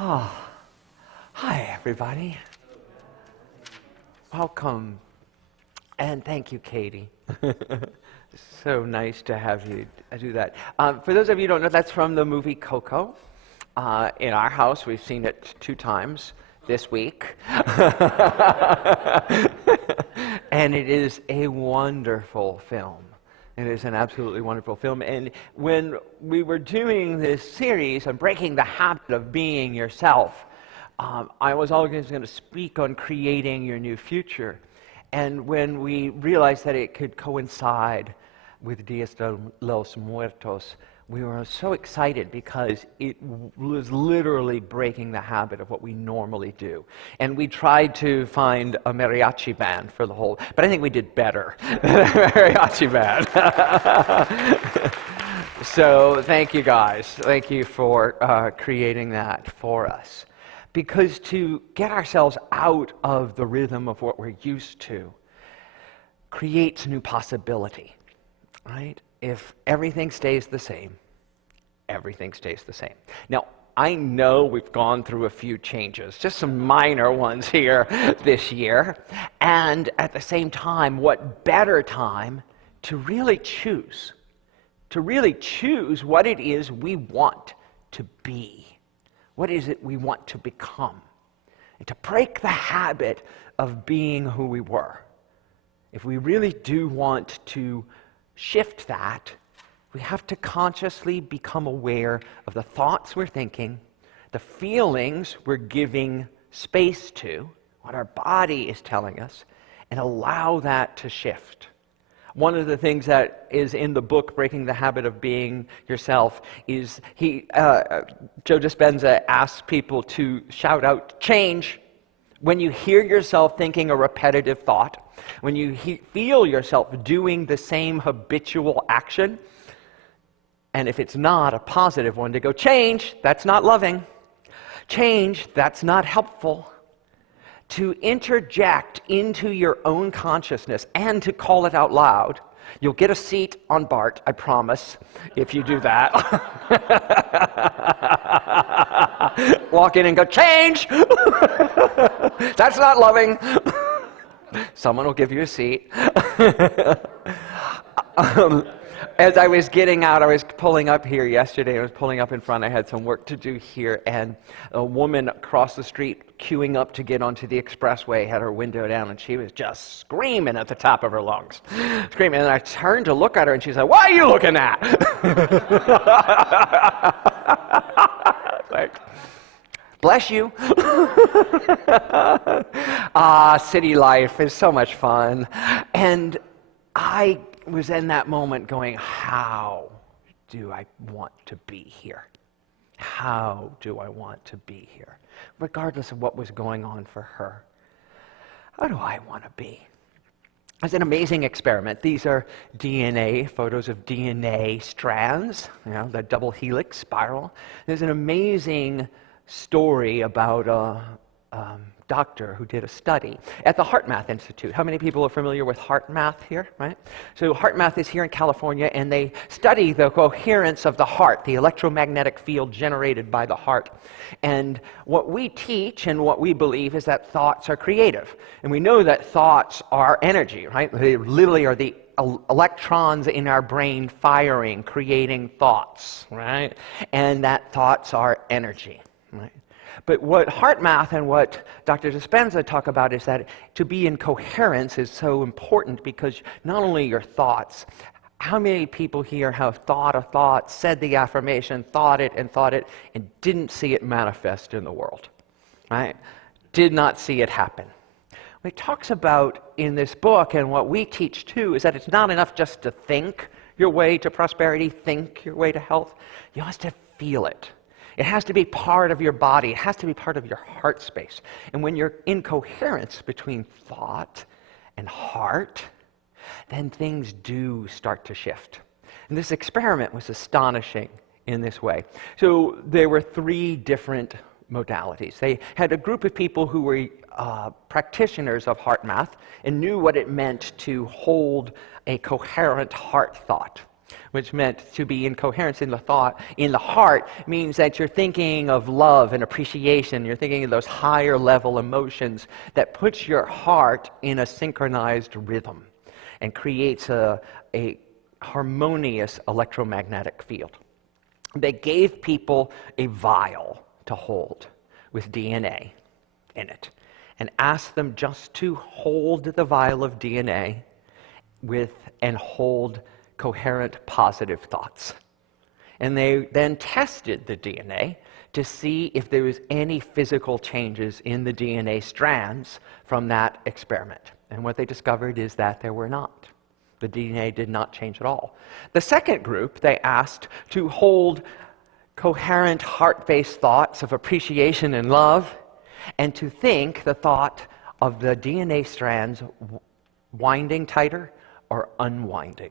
Oh, hi, everybody. Welcome. And thank you, Katie. So nice to have you do that. For those of you who don't know, that's from the movie Coco. In our house, we've seen it 2 times this week. And it is a wonderful film. It is an absolutely wonderful film. And when we were doing this series on breaking the habit of being yourself, I was always going to speak on creating your new future. And when we realized that it could coincide with Dias de los Muertos, we were so excited because it was literally breaking the habit of what we normally do. And we tried to find a mariachi band for the whole, but I think we did better than a mariachi band. So thank you guys. Thank you for creating that for us. Because to get ourselves out of the rhythm of what we're used to creates new possibility, right? If everything stays the same, everything stays the same. Now, I know we've gone through a few changes, just some minor ones here this year, and at the same time, what better time to really choose what it is we want to be. What is it we want to become? And to break the habit of being who we were. If we really do want to shift that, we have to consciously become aware of the thoughts we're thinking, the feelings we're giving space to, what our body is telling us, and allow that to shift. One of the things that is in the book, Breaking the Habit of Being Yourself, is Joe Dispenza asks people to shout out, change. When you hear yourself thinking a repetitive thought, when you feel yourself doing the same habitual action, and if it's not a positive one, to go, change, that's not loving. Change, that's not helpful. To interject into your own consciousness and to call it out loud. You'll get a seat on BART, I promise, if you do that. Walk in and go, change! That's not loving. Someone will give you a seat. As I was getting out, I was pulling up here yesterday. I was pulling up in front. I had some work to do here, and a woman across the street queuing up to get onto the expressway had her window down, and she was just screaming at the top of her lungs. Screaming. And I turned to look at her, and she said, "What are you looking at?" Like, bless you. City life is so much fun. And I was in that moment going, how do I want to be here? How do I want to be here? Regardless of what was going on for her. How do I want to be? It's an amazing experiment. These are DNA, photos of DNA strands, the double helix spiral. There's an amazing story about a doctor who did a study at the HeartMath Institute. How many people are familiar with HeartMath here, right? So HeartMath is here in California, and they study the coherence of the heart, the electromagnetic field generated by the heart. And what we teach and what we believe is that thoughts are creative. And we know that thoughts are energy, right? They literally are the electrons in our brain firing, creating thoughts, right? And that thoughts are energy, right? But what HeartMath and what Dr. Dispenza talk about is that to be in coherence is so important, because not only your thoughts, how many people here have thought a thought, said the affirmation, thought it, and didn't see it manifest in the world, right? Did not see it happen. What it talks about in this book, and what we teach too, is that it's not enough just to think your way to prosperity, think your way to health. You have to feel it. It has to be part of your body. It has to be part of your heart space. And when you're in coherence between thought and heart, then things do start to shift. And this experiment was astonishing in this way. So there were 3 different modalities. They had a group of people who were practitioners of HeartMath and knew what it meant to hold a coherent heart thought. which meant to be in coherence in the thought. In the heart means that you're thinking of love and appreciation. You're thinking of those higher level emotions that puts your heart in a synchronized rhythm and creates a harmonious electromagnetic field. They gave people a vial to hold with DNA in it and asked them just to hold the vial of DNA and hold coherent positive thoughts. And they then tested the DNA to see if there was any physical changes in the DNA strands from that experiment. And what they discovered is that there were not. The DNA did not change at all. The second group, they asked to hold coherent heart-based thoughts of appreciation and love, and to think the thought of the DNA strands winding tighter or unwinding.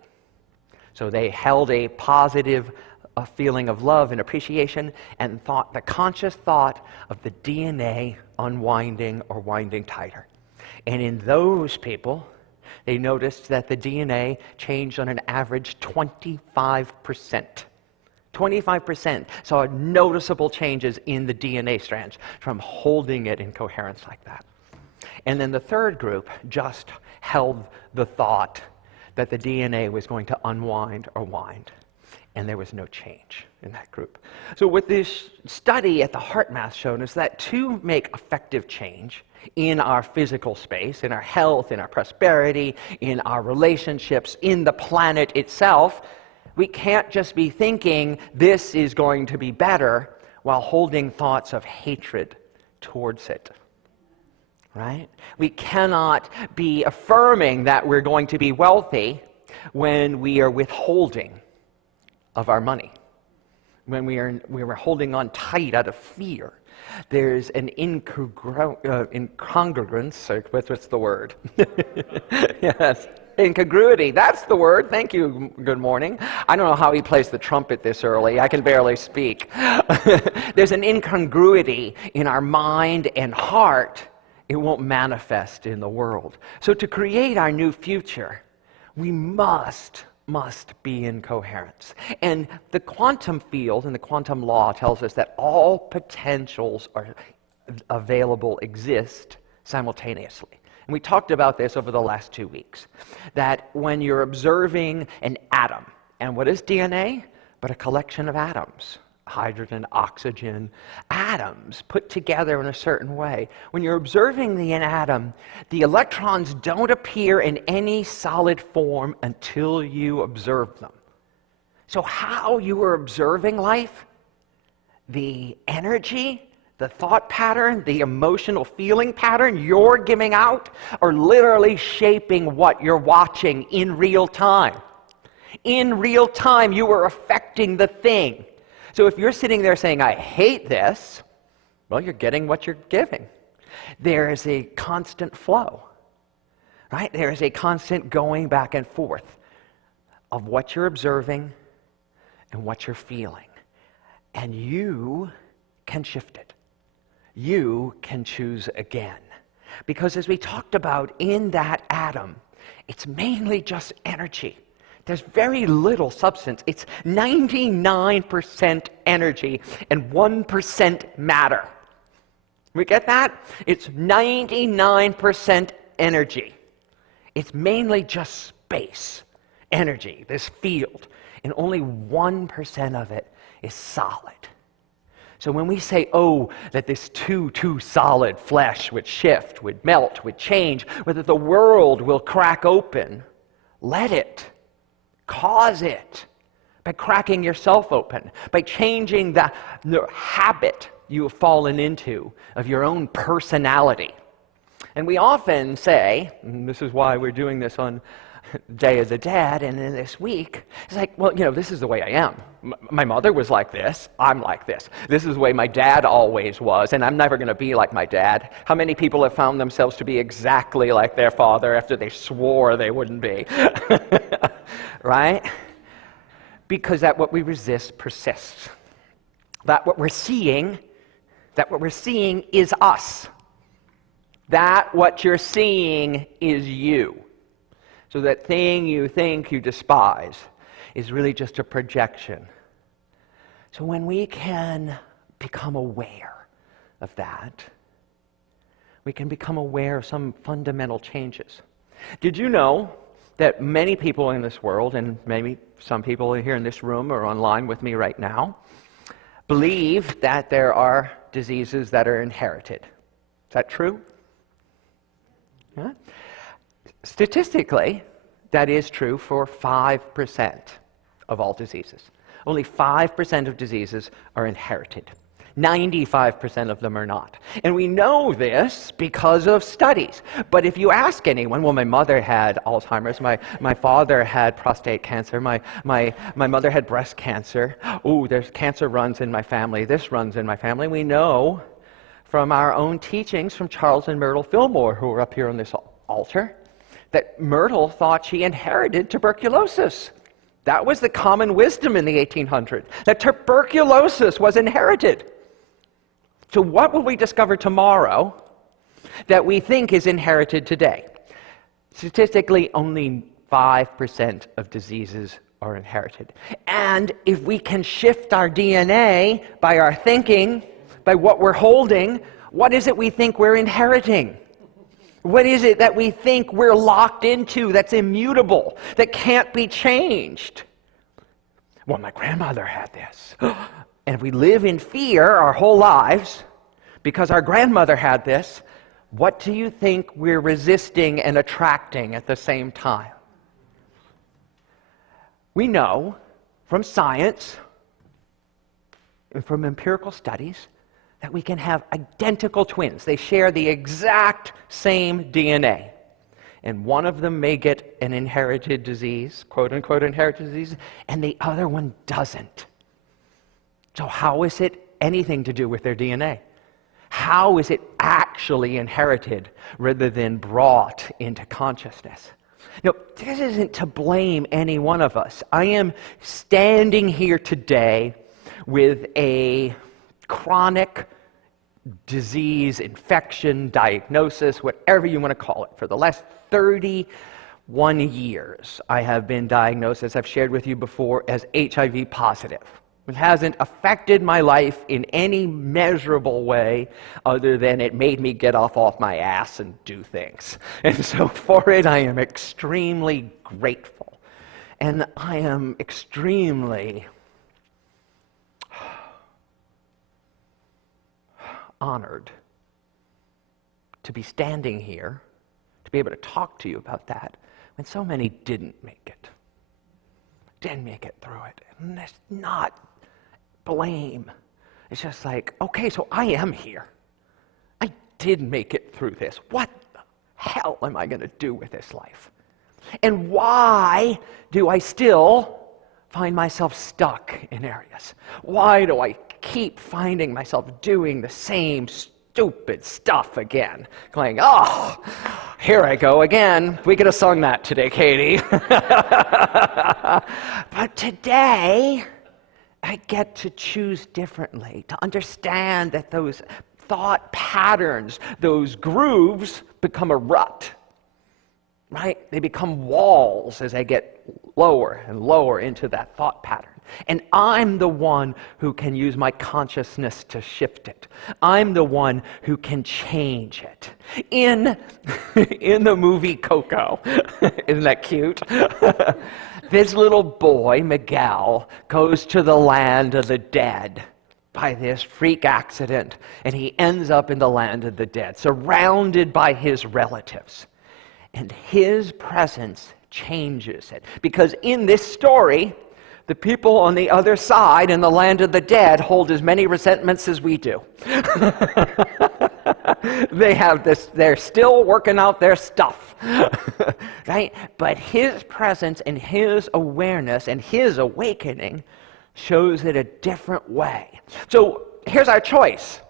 So they held a positive feeling of love and appreciation and thought the conscious thought of the DNA unwinding or winding tighter. And in those people, they noticed that the DNA changed on an average 25%. 25% saw noticeable changes in the DNA strands from holding it in coherence like that. And then the third group just held the thought that the DNA was going to unwind or wind. And there was no change in that group. So what this study at the HeartMath showed us that to make effective change in our physical space, in our health, in our prosperity, in our relationships, in the planet itself, we can't just be thinking this is going to be better while holding thoughts of hatred towards it. Right? We cannot be affirming that we're going to be wealthy when we are withholding of our money, when we are holding on tight out of fear. There's an incongruence, or what's the word? Yes, incongruity, that's the word. Thank you, good morning. I don't know how he plays the trumpet this early. I can barely speak. There's an incongruity in our mind and heart. It won't manifest in the world. So to create our new future, we must be in coherence. And the quantum field and the quantum law tells us that all potentials are available, exist simultaneously. And we talked about this over the last 2 weeks, that when you're observing an atom, and what is DNA? But a collection of atoms. Hydrogen, oxygen, atoms put together in a certain way. When you're observing an atom, the electrons don't appear in any solid form until you observe them. So how you are observing life, the energy, the thought pattern, the emotional feeling pattern you're giving out are literally shaping what you're watching in real time. In real time, you are affecting the thing. So if you're sitting there saying, I hate this, well, you're getting what you're giving. There is a constant flow, right? There is a constant going back and forth of what you're observing and what you're feeling. And you can shift it. You can choose again. Because as we talked about in that atom, it's mainly just energy. There's very little substance. It's 99% energy and 1% matter. We get that? It's 99% energy. It's mainly just space, energy, this field, and only 1% of it is solid. So when we say, that this too solid flesh would shift, would melt, would change, whether the world will crack open, let it. Cause it by cracking yourself open, by changing the habit you have fallen into of your own personality. And we often say, and this is why we're doing this on Day of the Dad, and in this week, it's like, well, this is the way I am. My mother was like this, I'm like this. This is the way my dad always was, and I'm never going to be like my dad. How many people have found themselves to be exactly like their father after they swore they wouldn't be? Right? Because that what we resist persists. That what we're seeing is us. That what you're seeing is you. So that thing you think you despise is really just a projection. So when we can become aware of that, we can become aware of some fundamental changes. Did you know that many people in this world, and maybe some people here in this room or online with me right now, believe that there are diseases that are inherited? Is that true? Yeah. Statistically, that is true for 5% of all diseases. Only 5% of diseases are inherited. 95% of them are not. And we know this because of studies. But if you ask anyone, well, my mother had Alzheimer's, my father had prostate cancer, my mother had breast cancer. Ooh, there's cancer runs in my family, this runs in my family. We know from our own teachings from Charles and Myrtle Fillmore, who are up here on this altar, that Myrtle thought she inherited tuberculosis. That was the common wisdom in the 1800s, that tuberculosis was inherited. So what will we discover tomorrow that we think is inherited today? Statistically, only 5% of diseases are inherited. And if we can shift our DNA by our thinking, by what we're holding, what is it we think we're inheriting? What is it that we think we're locked into that's immutable, that can't be changed? Well, my grandmother had this. And if we live in fear our whole lives because our grandmother had this, what do you think we're resisting and attracting at the same time? We know from science and from empirical studies that we can have identical twins. They share the exact same DNA. And one of them may get an inherited disease, quote-unquote inherited disease, and the other one doesn't. So how is it anything to do with their DNA? How is it actually inherited rather than brought into consciousness? Now, this isn't to blame any one of us. I am standing here today with a chronic disease, infection, diagnosis, whatever you want to call it. For the last 31 years, I have been diagnosed, as I've shared with you before, as HIV positive. It hasn't affected my life in any measurable way other than it made me get off my ass and do things. And so for it, I am extremely grateful. And I am extremely honored to be standing here, to be able to talk to you about that, when so many didn't make it through it. And that's not blame. It's just like, okay, so I am here. I did make it through this. What the hell am I going to do with this life? And why do I still find myself stuck in areas? Why do I keep finding myself doing the same stupid stuff again? Going, oh, here I go again. We could have sung that today, Katie. But today, I get to choose differently, to understand that those thought patterns, those grooves become a rut, right? They become walls as I get lower and lower into that thought pattern. And I'm the one who can use my consciousness to shift it. I'm the one who can change it. In the movie Coco, isn't that cute? This little boy, Miguel, goes to the land of the dead by this freak accident, and he ends up in the land of the dead, surrounded by his relatives. And his presence changes it. Because in this story, the people on the other side in the land of the dead hold as many resentments as we do. They have this, they're still working out their stuff, right? But his presence and his awareness and his awakening shows it a different way. So here's our choice.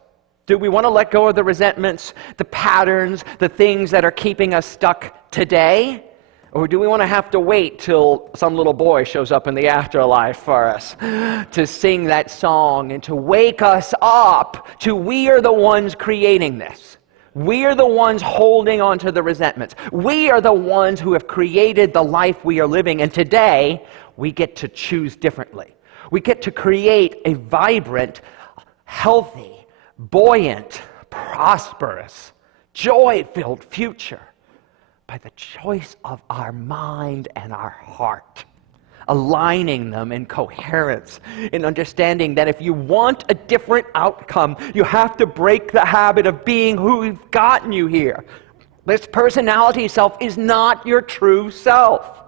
Do we want to let go of the resentments, the patterns, the things that are keeping us stuck today? Or do we want to have to wait till some little boy shows up in the afterlife for us to sing that song and to wake us up to we are the ones creating this. We are the ones holding on to the resentments. We are the ones who have created the life we are living. And today, we get to choose differently. We get to create a vibrant, healthy, buoyant, prosperous, joy-filled future by the choice of our mind and our heart, aligning them in coherence, in understanding that if you want a different outcome, you have to break the habit of being who's gotten you here. This personality self is not your true self.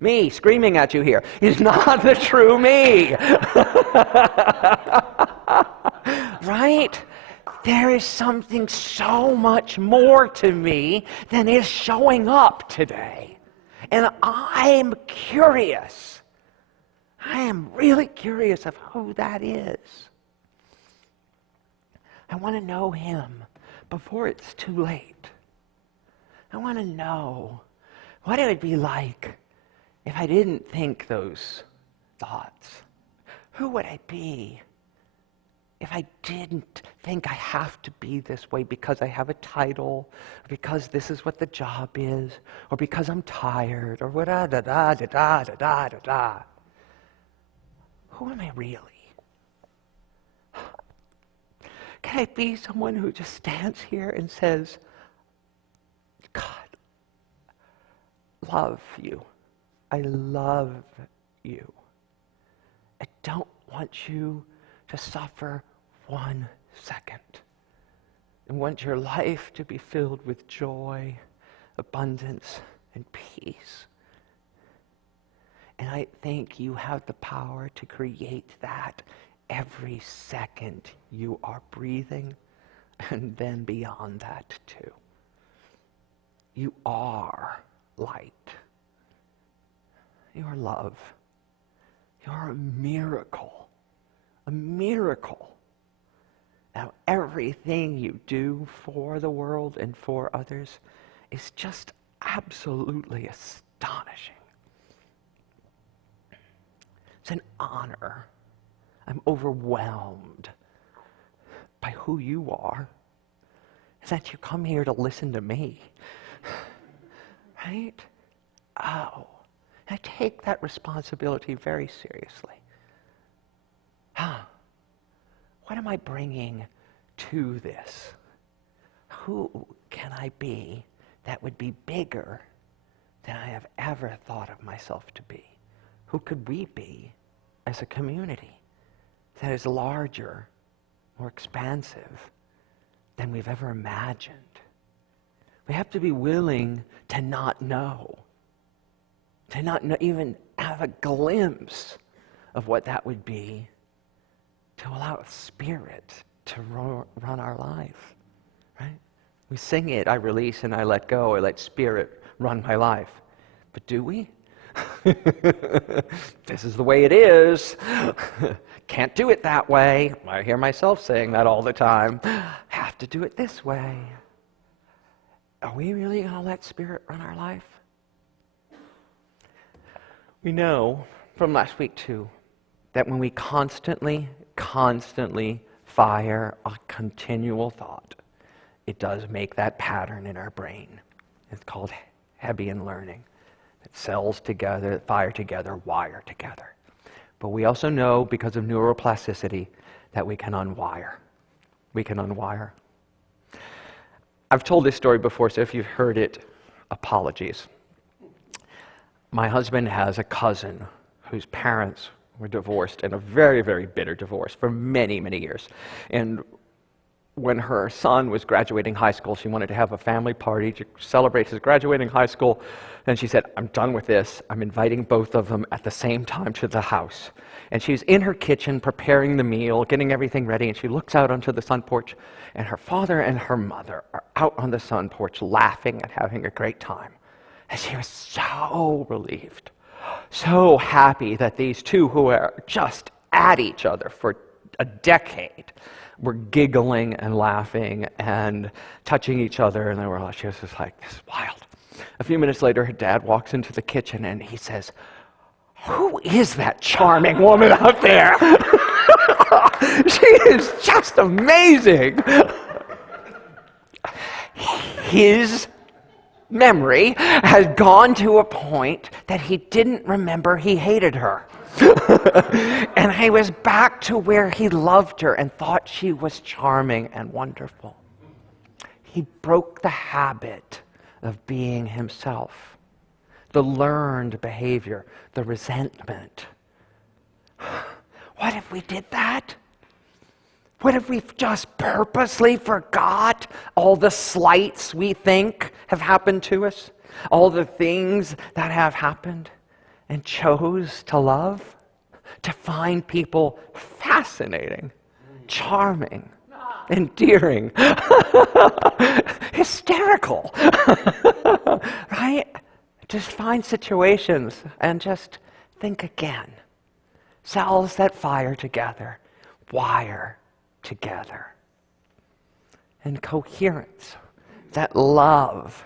Me screaming at you here is not the true me. Right? There is something so much more to me than is showing up today. And I'm curious. I am really curious of who that is. I want to know him before it's too late. I want to know what it would be like if I didn't think those thoughts. Who would I be if I didn't think I have to be this way because I have a title, or because this is what the job is, or because I'm tired, or what da da da da da da da da. Who am I really? Can I be someone who just stands here and says, God, love you. I love you. I don't want you to suffer 1 second. I want your life to be filled with joy, abundance, and peace. And I think you have the power to create that every second you are breathing, and then beyond that too. You are light. You are love. You are a miracle. A miracle. Now, everything you do for the world and for others is just absolutely astonishing. It's an honor. I'm overwhelmed by who you are. Is that you come here to listen to me. Right? Oh, I take that responsibility very seriously. What am I bringing to this? Who can I be that would be bigger than I have ever thought of myself to be? Who could we be as a community that is larger, more expansive than we've ever imagined? We have to be willing to not know, even have a glimpse of what that would be, to allow Spirit to run our life, right? We sing it, I release and I let go, I let Spirit run my life. But do we? This is the way it is. Can't do it that way. I hear myself saying that all the time. Have to do it this way. Are we really going to let Spirit run our life? We know from last week too that when we constantly fire a continual thought, it does make that pattern in our brain. It's called Hebbian learning. That cells together, that fire together, wire together. But we also know, because of neuroplasticity, that we can unwire. We can unwire. I've told this story before, so if you've heard it, apologies. My husband has a cousin whose parents were divorced, in a very, very bitter divorce for many, many years. And when her son was graduating high school, she wanted to have a family party to celebrate his graduating high school. And she said, I'm done with this. I'm inviting both of them at the same time to the house. And she's in her kitchen preparing the meal, getting everything ready, and she looks out onto the sun porch, and her father and her mother are out on the sun porch laughing and having a great time. And she was so relieved, so happy that these two who are just at each other for a decade were giggling and laughing and touching each other, and she was just like, this is wild. A few minutes later, her dad walks into the kitchen and he says, who is that charming woman out there? She is just amazing. His memory had gone to a point that he didn't remember he hated her. And he was back to where he loved her and thought she was charming and wonderful. He broke the habit of being himself, the learned behavior, the resentment. What if we did that? What if we just purposely forgot all the slights we think have happened to us, all the things that have happened, and chose to love, to find people fascinating, charming, endearing, hysterical, right? Just find situations and just think again. Cells that fire together, wire together. And coherence, that love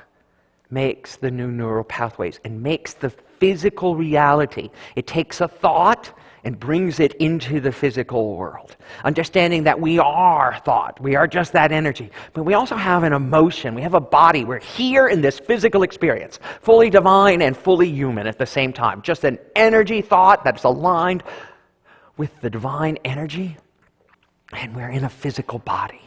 makes the new neural pathways and makes the physical reality. It takes a thought and brings it into the physical world. Understanding that we are thought, we are just that energy, but we also have an emotion, we have a body. We're here in this physical experience, fully divine and fully human at the same time. Just an energy thought that's aligned with the divine energy, and we're in a physical body.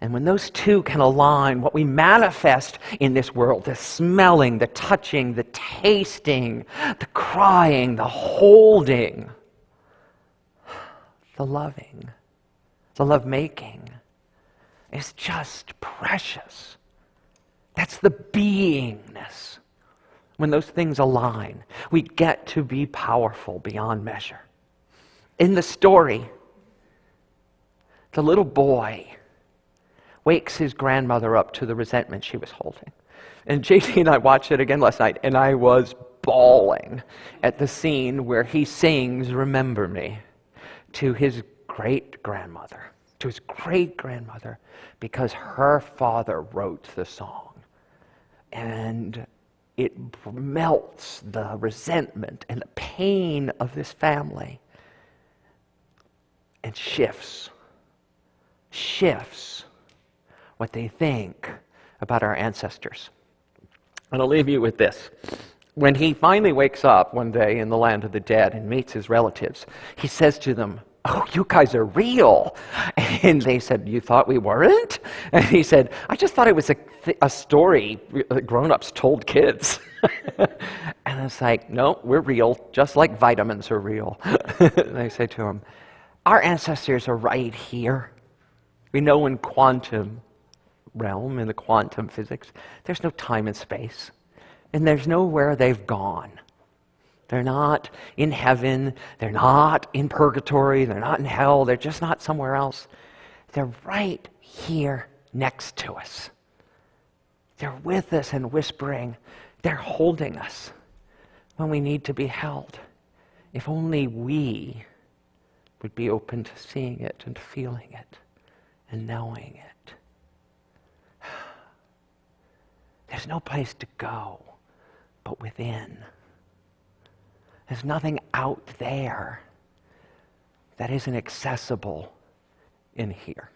And when those two can align, what we manifest in this world, the smelling, the touching, the tasting, the crying, the holding, the loving, the lovemaking, is just precious. That's the beingness. When those things align, we get to be powerful beyond measure. In the story, the little boy wakes his grandmother up to the resentment she was holding. And JT and I watched it again last night, and I was bawling at the scene where he sings "Remember Me" to his great-grandmother, because her father wrote the song. And it melts the resentment and the pain of this family and shifts what they think about our ancestors. And I'll leave you with this. When he finally wakes up one day in the land of the dead and meets his relatives, he says to them, "Oh, you guys are real." And they said, "You thought we weren't?" And he said, "I just thought it was a story grown-ups told kids." And it's like, "No, we're real, just like vitamins are real." And I say to him, our ancestors are right here. We know in quantum realm, in the quantum physics, there's no time and space. And there's nowhere they've gone. They're not in heaven. They're not in purgatory. They're not in hell. They're just not somewhere else. They're right here next to us. They're with us and whispering. They're holding us when we need to be held. If only we would be open to seeing it and feeling it and knowing it. There's no place to go but within. There's nothing out there that isn't accessible in here.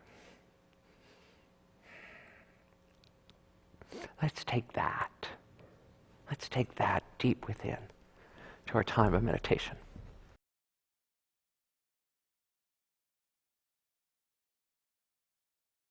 Let's take that deep within to our time of meditation.